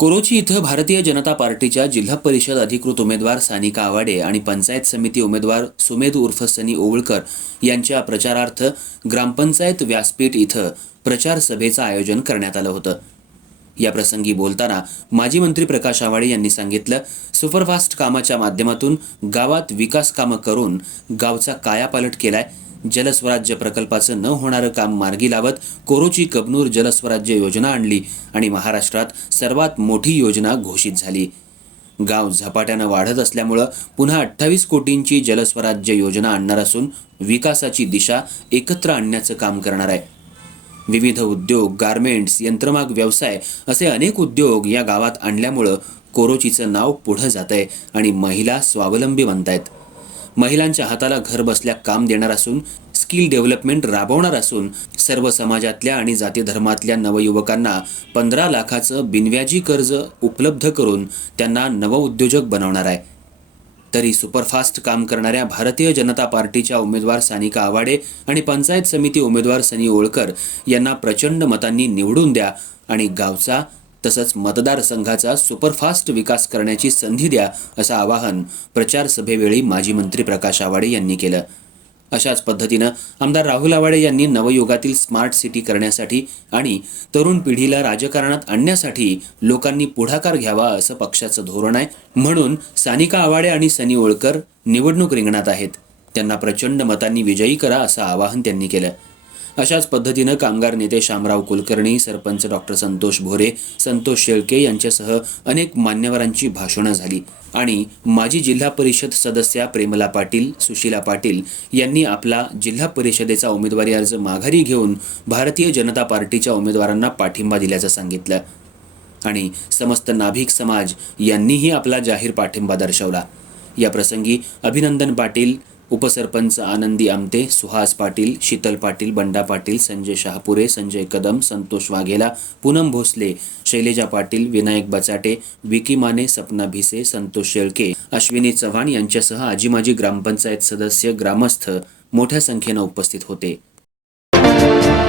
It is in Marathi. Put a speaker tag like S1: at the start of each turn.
S1: कोरोची इथं भारतीय जनता पार्टीच्या जिल्हा परिषद अधिकृत उमेदवार सानिका आवाडे आणि पंचायत समिती उमेदवार सुमेध उर्फ सनी ओवळकर यांच्या प्रचारार्थ ग्रामपंचायत व्यासपीठ इथं प्रचार सभेचं आयोजन करण्यात आलं होतं. या प्रसंगी बोलताना माजी मंत्री प्रकाश आवाडे यांनी सांगितलं सुपरफास्ट कामाच्या माध्यमातून गावात विकास कामं करून गावचा कायापालट केलाय. जलस्वराज्य प्रकल्पाचं न होणारं काम मार्गी लावत कोरोची कबनूर जलस्वराज्य योजना आणली आणि महाराष्ट्रात सर्वात मोठी योजना घोषित झाली. गाव झपाट्यानं वाढत असल्यामुळं पुन्हा अठ्ठावीस कोटींची जलस्वराज्य योजना आणणार असून विकासाची दिशा एकत्र आणण्याचं काम करणार आहे. विविध उद्योग गारमेंट्स यंत्रमाग व्यवसाय असे अनेक उद्योग या गावात आणल्यामुळं कोरोचीचं नाव पुढं जात आहे आणि महिला स्वावलंबी बनतायत. महिलांच्या हाताला घर बसल्या काम देणार असून स्किल डेव्हलपमेंट राबवणार असून सर्व समाजातल्या आणि जाती धर्मातल्या नवयुवकांना पंधरा लाखाचं बिनव्याजी कर्ज उपलब्ध करून त्यांना नवउद्योजक बनवणार आहे. तरी सुपरफास्ट काम करणाऱ्या भारतीय जनता पार्टीच्या उमेदवार सानिका आवाडे आणि पंचायत समिती उमेदवार सनी ओळकर यांना प्रचंड मतांनी निवडून द्या आणि गावचा तसंच मतदारसंघाचा सुपरफास्ट विकास करण्याची संधी द्या असं आवाहन प्रचार सभेवेळी माजी मंत्री प्रकाश आवाडे यांनी केलं. अशाच पद्धतीनं आमदार राहुल आवाडे यांनी नवयुगातील स्मार्ट सिटी करण्यासाठी आणि तरुण पिढीला राजकारणात आणण्यासाठी लोकांनी पुढाकार घ्यावा असं पक्षाचं धोरण आहे. म्हणून सानिका आवाडे आणि सनी ओळकर निवडणूक रिंगणात आहेत. त्यांना प्रचंड मतांनी विजयी करा असं आवाहन त्यांनी केलं. अशाच पद्धतीनं कामगार नेते शामराव कुलकर्णी सरपंच डॉक्टर संतोष भोरे संतोष शेळके यांच्यासह अनेक मान्यवरांची भाषणं झाली. आणि माजी जिल्हा परिषद सदस्या प्रेमला पाटील सुशीला पाटील यांनी आपला जिल्हा परिषदेचा उमेदवारी अर्ज माघारी घेऊन भारतीय जनता पार्टीच्या उमेदवारांना पाठिंबा दिल्याचं सांगितलं. आणि समस्त नाभिक समाज यांनीही आपला जाहीर पाठिंबा दर्शवला. या प्रसंगी अभिनंदन पाटील उपसरपंच आनंदी आमते सुहास पाटील शीतल पाटील बंडा पाटील संजय शहापुरे संजय कदम संतोष वाघेला पूनम भोसले शैलेजा पाटील विनायक बचाटे विकी माने सपना भिसे संतोष शेळके अश्विनी चव्हाण यांच्यासह आजी माजी ग्रामपंचायत सदस्य ग्रामस्थ मोठ्या संख्येनं उपस्थित होते.